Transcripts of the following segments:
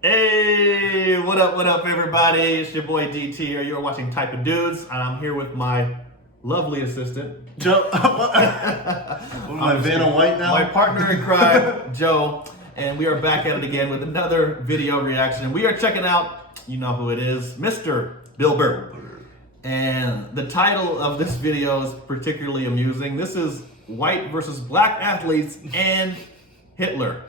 Hey, what up, everybody? It's your boy DT here. You're watching Type of Dudes, and I'm here with my lovely assistant, Joe. What am I, Vanna White now? my partner in crime, Joe, and we are back at it again with another video reaction. We are checking out, you know who it is, Mr. Bill Burr. And the title of this video is particularly amusing. This is White versus Black Athletes and Hitler.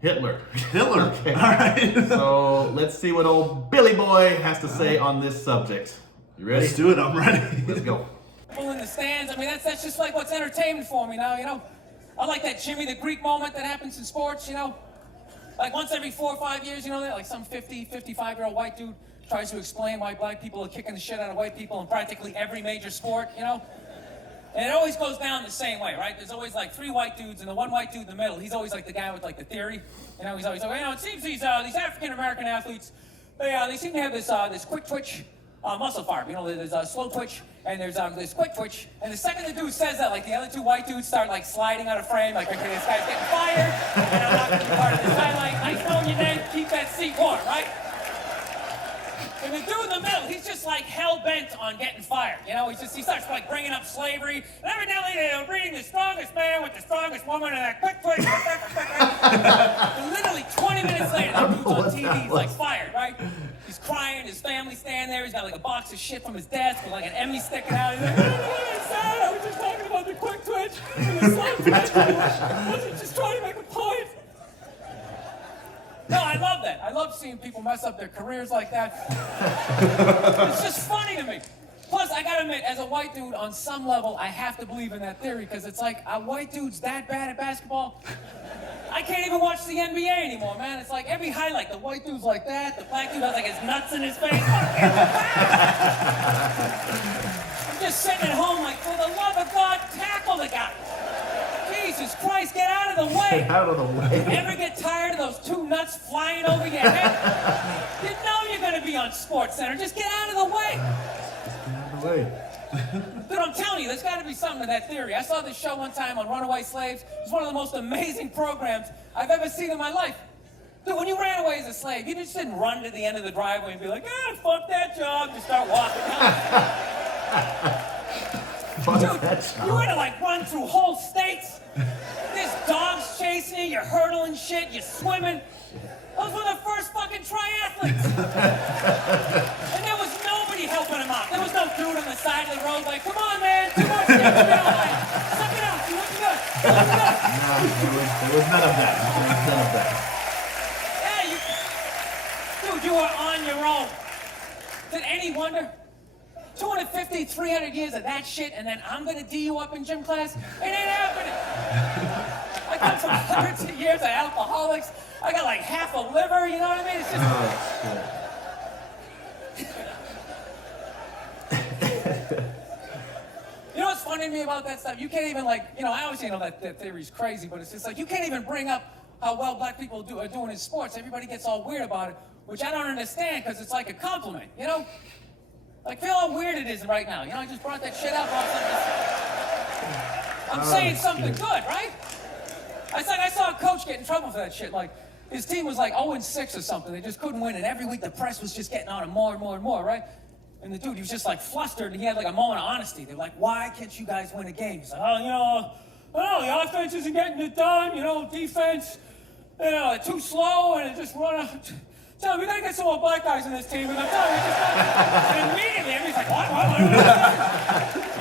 Hitler. Okay. All right. So let's see what old Billy Boy has to say on this subject. You ready? Let's do it. I'm ready. Let's go. People in the stands. I mean, that's just like what's entertainment for me now. I like that Jimmy the Greek moment that happens in sports. Like once every 4 or 5 years. Like some 50, 55-year-old white dude tries to explain why black people are kicking the shit out of white people in practically every major sport. And it always goes down the same way, right? There's always like 3 white dudes, and the one white dude in the middle, he's always like the guy with like the theory. He's always like, it seems these African American athletes, they seem to have this quick twitch muscle fiber. There's a slow twitch, and there's this quick twitch. And the second the dude says that, like the other 2 white dudes start like sliding out of frame, like, okay, this guy's getting fired, and I'm not gonna be part of this highlight. Nice knowing your name, keep that seat warm, right? And the dude in the middle, he's just like hell-bent on getting fired. He starts like bringing up slavery. And every now and then they're reading the strongest man with the strongest woman and that quick twitch. And literally 20 minutes later, that dude's on TV, he's like fired, right? He's crying, his family's standing there, he's got like a box of shit from his desk with like an Emmy sticking out. He's like, I don't know what I said, I was just talking about the quick twitch and the slow twitch. I wasn't just trying to make a point. No, I love that. I love seeing people mess up their careers like that. It's just funny to me. Plus, I gotta admit, as a white dude, on some level, I have to believe in that theory, because it's like, a white dude's that bad at basketball? I can't even watch the NBA anymore, man. It's like every highlight, the white dude's like that, the black dude has like his nuts in his face. I'm just sitting at home like, for the love of God, tackle the guy. Jesus Christ, get out of the way! Get out of the way. Ever get tired of those 2 nuts flying over your head? You know you're gonna be on SportsCenter. Just get out of the way. Get out of the way. Dude, I'm telling you, there's got to be something to that theory. I saw this show one time on runaway slaves. It's one of the most amazing programs I've ever seen in my life. Dude, when you ran away as a slave, you just didn't run to the end of the driveway and be like, fuck that job, just start walking down. Dude, you had to like run through whole states. There's dogs chasing you, you're hurdling shit, you're swimming. Those were the first fucking triathletes. And there was nobody helping them out. There was no dude on the side of the road like, come on, man, too much shit, suck it out, you look good. No, there was none of that. There was none of that. Yeah, dude, you were on your own. Did any wonder? 250, 300 years of that shit, and then I'm gonna D you up in gym class? It ain't happening. I come from hundreds of years of alcoholics. I got like half a liver, you know what I mean? It's just... You know what's funny to me about that stuff? You can't even like, I always know that theory's crazy, but it's just like, you can't even bring up how well black people are doing in sports. Everybody gets all weird about it, which I don't understand, because it's like a compliment, Like, feel how weird it is right now. I just brought that shit up. I'm saying something good, right? I saw a coach get in trouble for that shit. Like, his team was like 0-6 or something. They just couldn't win. And every week the press was just getting on him more and more and more, right? And the dude, he was just like flustered, and he had like a moment of honesty. They're like, why can't you guys win a game? He's like, the offense isn't getting it done. Defense, too slow, and it just run out. Tell him, we gotta get some more black guys in this team, and I'm telling you, and immediately everybody's like, what?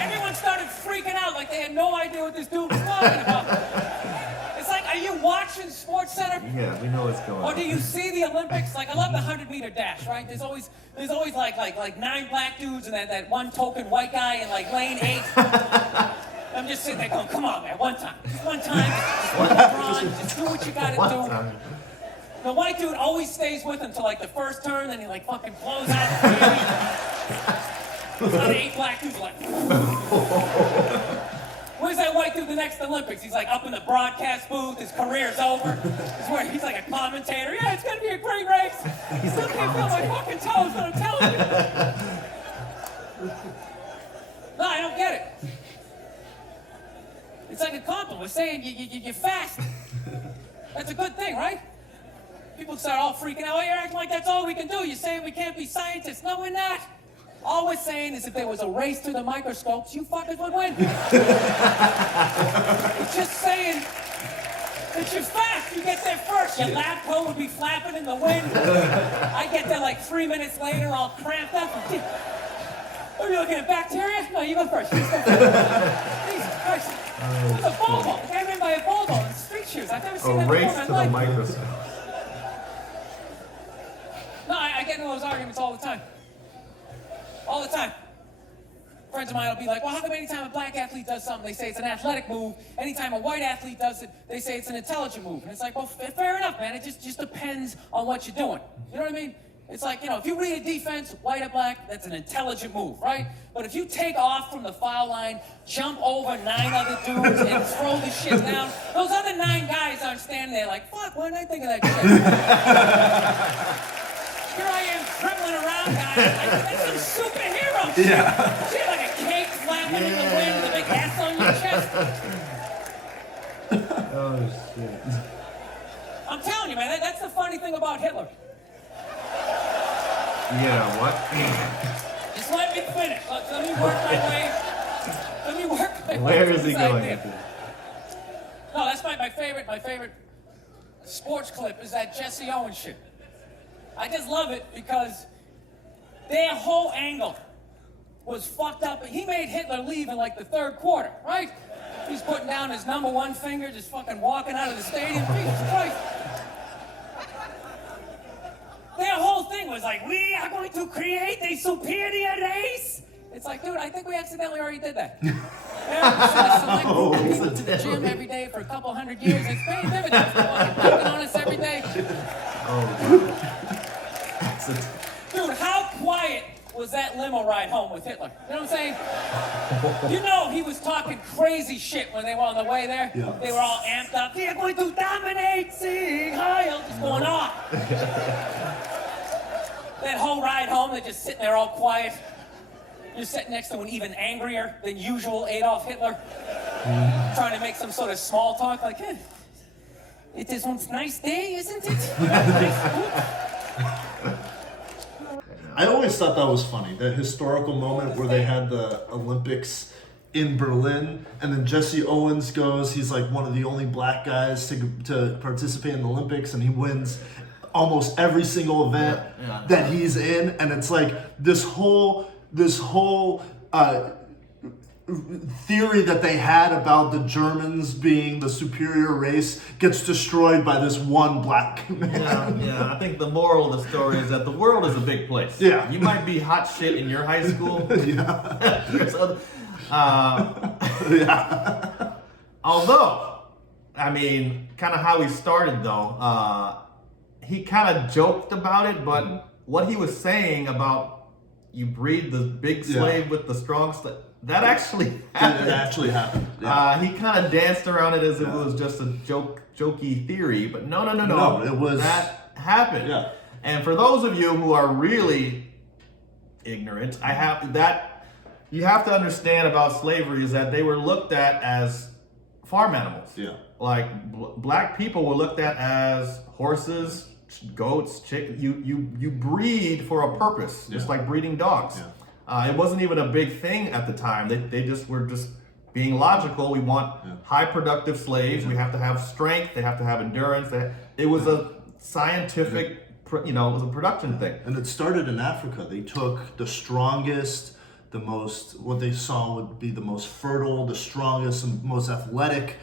Everyone started freaking out like they had no idea what this dude was talking about. It's like, are you watching SportsCenter? Yeah, we know what's going on. Or do you see the Olympics? Like, I love the 100-meter dash, right? There's always like 9 black dudes and that one token white guy in like lane 8. I'm just sitting there going, come on, man, one time, just one LeBron, just do what you gotta do. The white dude always stays with him till like the first turn, then he like fucking blows out. There's not 8 black dudes like. Where's that white dude the next Olympics? He's like up in the broadcast booth, his career's over. He's like a commentator. Yeah, it's gonna be a great race. I still can't feel my fucking toes, but I'm telling you. No, I don't get it. It's like a compliment. We're saying you're fast. That's a good thing, right? people start all freaking out. Oh, you're acting like that's all we can do. You're saying we can't be scientists. No, we're not. All we're saying is if there was a race through the microscopes, you fuckers would win. It's just saying that you're fast. You get there first. Your lab coat would be flapping in the wind. I get there like 3 minutes later, all cramped up. What are you looking at, bacteria? No, you go first. You just go first. Jesus Christ. It's a Volvo. The guy ran by a Volvo in street shoes. I've never seen A that race before in to my the life. microscope. No, I get into those arguments all the time. All the time. Friends of mine will be like, well, how come anytime a black athlete does something, they say it's an athletic move. Anytime a white athlete does it, they say it's an intelligent move. And it's like, well, fair enough, man. It just depends on what you're doing. You know what I mean? It's like, if you read a defense, white or black, that's an intelligent move, right? But if you take off from the foul line, jump over 9 other dudes, and throw the shit down, those other 9 guys aren't standing there like, fuck, why didn't I think of that shit? Here I am dribbling around, guys. Like, that's some superhero shit. Yeah. Shit, like a cake flapping in the wind with a big S on your chest. Oh shit. I'm telling you, man, that's the funny thing about Hitler. Yeah, what? Just let me finish. Let me work my way. Let me work my way. Where through is he this going idea. with this? No, that's my favorite sports clip is that Jesse Owens shit. I just love it because their whole angle was fucked up. He made Hitler leave in like the 3rd quarter, right? He's putting down his number 1 finger, just fucking walking out of the stadium. Jesus Christ. Their whole thing was like, we are going to create a superior race. It's like, dude, I think we accidentally already did that. Yeah, so like, people to the gym every day for a couple 100 years. It's paying dividends. Fucking on us every day. Dude, how quiet was that limo ride home with Hitler? You know what I'm saying? You know he was talking crazy shit when they were on the way there. Yeah. They were all amped up. We are going to dominate, Sieg Heil, just going off. That whole ride home, they're just sitting there all quiet. You're sitting next to an even angrier than usual Adolf Hitler, trying to make some sort of small talk, like, it is one nice day, isn't it? I always thought that was funny, that historical moment where they had the Olympics in Berlin, and then Jesse Owens goes, he's like one of the only black guys to participate in the Olympics, and he wins almost every single event that he's in, and it's like this whole theory that they had about the Germans being the superior race gets destroyed by this one black man. Yeah. I think the moral of the story is that the world is a big place. Yeah. You might be hot shit in your high school. Yeah. There's other, Yeah. although, I mean, kind of how he started though, he kind of joked about it, but what he was saying about you breed the big slave with the strong slave, that actually happened. It actually happened. Yeah. He kind of danced around it as if it was just a jokey theory, but no. No, it was- that happened. Yeah. And for those of you who are really ignorant, you have to understand about slavery is that they were looked at as farm animals. Yeah. Like black people were looked at as horses, goats, chicken. You breed for a purpose, just like breeding dogs. Yeah. It wasn't even a big thing at the time. They just were just being logical. We want high productive slaves. We have to have strength. They have to have endurance. It was a scientific, it was a production thing. And it started in Africa. They took the strongest, what they saw would be the most fertile, the strongest, and most athletic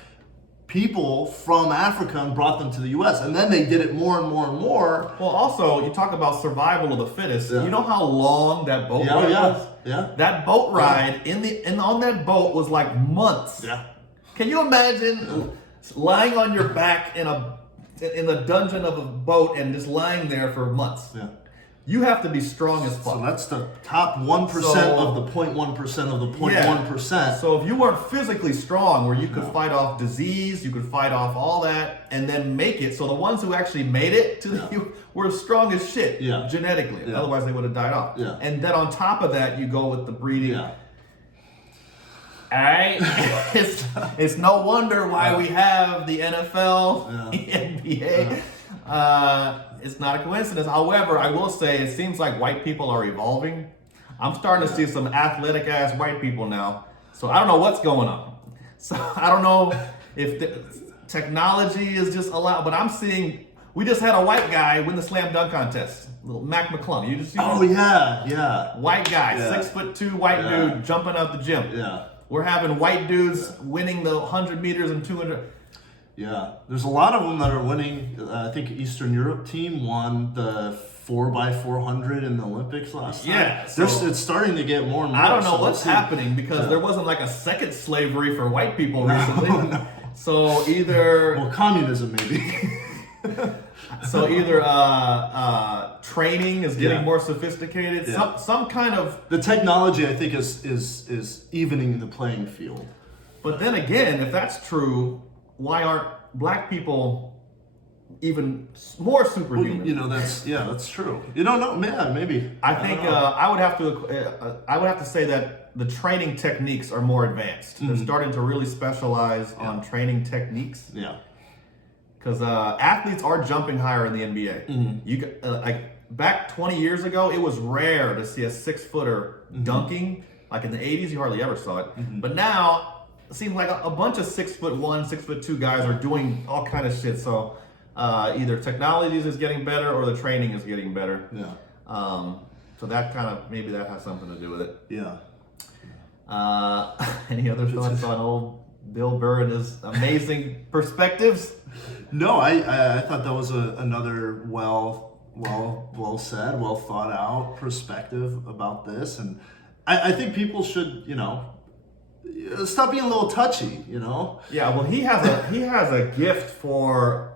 people from Africa and brought them to the U.S. And then they did it more and more and more. Well, also, you talk about survival of the fittest. Yeah. You know how long that boat ride was? Yeah. That boat ride on that boat was like months. Yeah. Can you imagine lying on your back in the dungeon of a boat and just lying there for months? Yeah. You have to be strong as fuck. So that's the top 1% of the 0.1% of the 0.1%. So if you weren't physically strong, where you could fight off disease, you could fight off all that, and then make it. So the ones who actually made it were strong as shit genetically. Yeah. Otherwise, they would have died off. Yeah. And then on top of that, you go with the breeding. Yeah. All right, it's no wonder why we have the NFL, the NBA. It's not a coincidence. However, I will say it seems like white people are evolving. I'm starting to see some athletic ass white people now. So I don't know what's going on. So I don't know if the technology is just allowed, but I'm seeing, we just had a white guy win the slam dunk contest. Little Mac McClung. You just see Oh, yeah. white guy, Yeah. 6'2" white dude jumping out the gym. Yeah. We're having white dudes winning the 100 meters and 200. Yeah. There's a lot of them that are winning. I think Eastern Europe team won the 4x400 in the Olympics last time. Yeah, so- it's starting to get more and more. I don't know so what's let's see. happening because there wasn't like a second slavery for white people recently. No. So either Well, communism maybe. training is getting Yeah. more sophisticated. Yeah. Some kind of. The technology, I think, is evening the playing field. But then again, if that's true, why aren't black people even more superhuman? You know, that's true. You don't know, man. Maybe. I think don't know. I would have to say that the training techniques are more advanced. They're starting to really specialize on training techniques. Yeah. Because athletes are jumping higher in the NBA. You like back 20 years ago, it was rare to see a 6-footer dunking. Like in the 80s, you hardly ever saw it. But now it seems like a bunch of 6'1", 6'2" guys are doing all kind of shit. So either technologies is getting better or the training is getting better. Yeah. So that kind of maybe that has something to do with it. Yeah. Any other thoughts on old Bill Burr and his amazing perspectives? No, I thought that was another well said, well thought out perspective about this, and I think people should, stop being a little touchy, Yeah, well, he has a gift for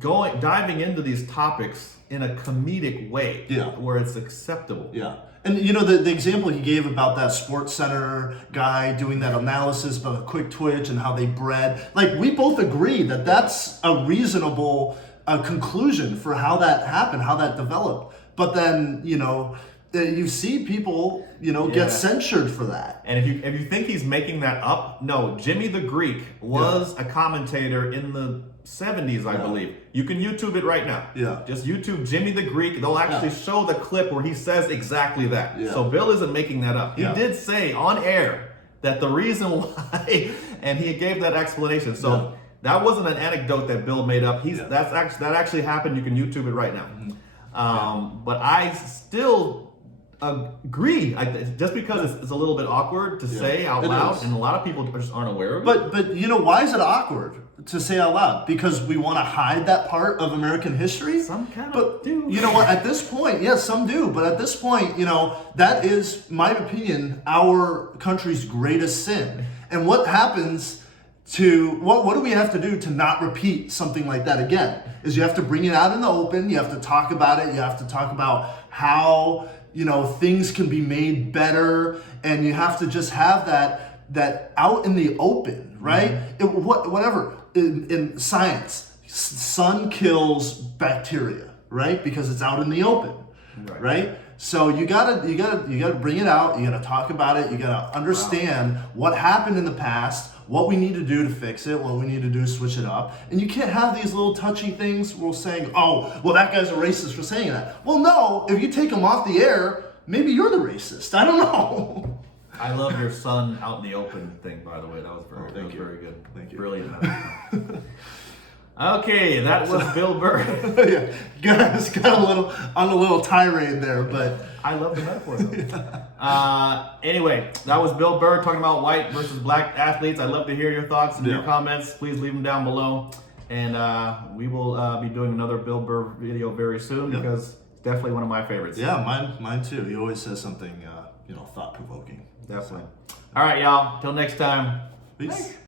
diving into these topics in a comedic way, where it's acceptable. Yeah. And the example he gave about that Sports Center guy doing that analysis about a quick twitch and how they bred, like we both agree that that's a reasonable conclusion for how that happened, how that developed. But then, you see people, get censured for that. And if you think he's making that up, no, Jimmy the Greek was a commentator in the 70s, I believe. You can YouTube it right now. Yeah. Just YouTube Jimmy the Greek. They'll actually show the clip where he says exactly that. Yeah. So Bill isn't making that up. He Yeah. did say on air that the reason why, and he gave that explanation. So that wasn't an anecdote that Bill made up. That actually happened. You can YouTube it right now. But I still agree. Just because it's a little bit awkward to say out It loud, is. and a lot of people just aren't aware of it. But why is it awkward to say out loud? Because we want to hide that part of American history? Some kind of do. You know what? At this point, yes, some do. But at this point, that is, my opinion, our country's greatest sin. And what happens what do we have to do to not repeat something like that again? Is you have to bring it out in the open. You have to talk about it. You have to talk about how things can be made better, and you have to just have that out in the open, right? Whatever in science, sun kills bacteria, right? Because it's out in the open, right? So you gotta bring it out. You gotta talk about it. You gotta understand what happened in the past, what we need to do to fix it, what we need to do to switch it up. And you can't have these little touchy things where we're saying, oh, well, that guy's a racist for saying that. Well, no, if you take him off the air, maybe you're the racist. I don't know. I love your sun out in the open thing, by the way. That was very good. Thank you. Brilliant. Okay, that was Bill Burr. Yeah, guys got on a little tirade there, but I love the metaphor though. Anyway, that was Bill Burr talking about white versus black athletes. I'd love to hear your thoughts and your comments. Please leave them down below. And we will be doing another Bill Burr video very soon because it's definitely one of my favorites. yeah, mine too. He always says something thought-provoking. Definitely. All right, y'all. Till next time. Peace.